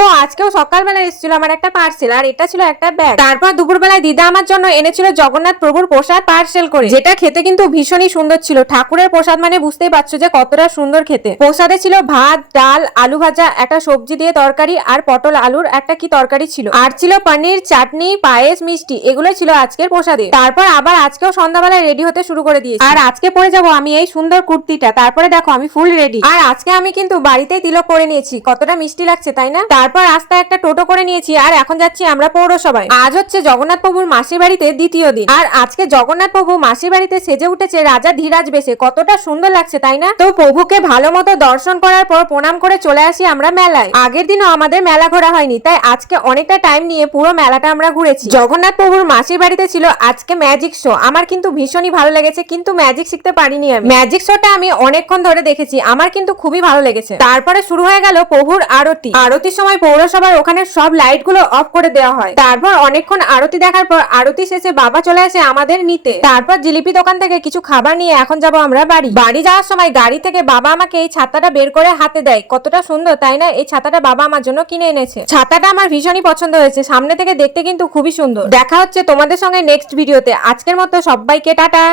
তো আজকেও সকালবেলা এসেছিল আমার একটা পার্সেল, আর এটা ছিল একটা ব্যাগ। তারপর দুপুরবেলায় দিদা আমার জন্য এনেছিল জগন্নাথ প্রভুর প্রসাদ পার্সেল করে, যেটা খেতে কিন্তু ভীষণই সুন্দর ছিল। ঠাকুরের প্রসাদ মানে বুঝতেই পারছো যে কতটা সুন্দর খেতে। প্রসাদে ছিল ভাত, ডাল, আলু ভাজা, একটা সবজি দিয়ে তরকারি, আর পটল আলুর একটা কি তরকারি ছিল, আর ছিল পনির, চাটনি, পায়েস, মিষ্টি। এগুলো ছিল আজকের প্রসাদে। তারপর আবার আজকেও সন্ধ্যাবেলায় রেডি হতে শুরু করে দিয়েছি। আর আজকে পরে যাব আমি এই সুন্দর কুর্তিটা। তারপরে দেখো আমি ফুল রেডি। আর আজকে আমি কিন্তু বাড়িতেই তিলক করে নিয়েছি। কতটা মিষ্টি লাগছে তাই না? তারপর রাস্তায় একটা টোটো করে নিয়েছি, আর এখন যাচ্ছি আমরা পৌরসভায়। আজ হচ্ছে জগন্নাথ প্রভুর মাসির বাড়িতে দ্বিতীয় দিন, আর আজকে জগন্নাথ প্রভু মাসির বাড়িতে সেজে উঠেছে রাজা ধীরাজ বেশে। কতটা সুন্দর লাগছে তাই না? তো প্রভুকে ভালো মতো দর্শন করার পর প্রণাম করে চলে আসি আমরা মেলায়। আগের দিনও আমাদের মেলা ঘোরা হয়নি, তাই আজকে অনেকটা টাইম নিয়ে পুরো মেলাটা আমরা ঘুরেছি। জগন্নাথ প্রভুর মাসির বাড়িতে ছিল আজকে ম্যাজিক শো। আমার কিন্তু ভীষণই ভালো লেগেছে, কিন্তু ম্যাজিক শিখতে পারিনি আমি। ম্যাজিক শোটা আমি অনেকক্ষণ ধরে দেখেছি, আমার কিন্তু খুবই ভালো লেগেছে। তারপরে শুরু হয়ে গেল প্রভুর আরতি। আরতির সময় পৌরসভার ওখানে সব লাইট গুলো অফ করে দেওয়া হয়। তারপর অনেকক্ষণ আরতি দেখার পর আরতি শেষে বাবা চলে আসে আমাদের নিতে। তারপর জিলিপি দোকান থেকে কিছু খাবার নিয়ে এখন যাব আমরা বাড়ি যাওয়ার সময় গাড়ি থেকে বাবা আমাকে এই ছাতাটা বের করে হাতে দেয়। কতটা সুন্দর তাই না? এই ছাতাটা বাবা আমার জন্য কিনে এনেছে। ছাতাটা আমার ভীষণই পছন্দ হয়েছে, সামনে থেকে দেখতে কিন্তু খুবই সুন্দর। দেখা হচ্ছে তোমাদের সঙ্গে নেক্সট ভিডিওতে। আজকের মতো সবাইকে টাটা।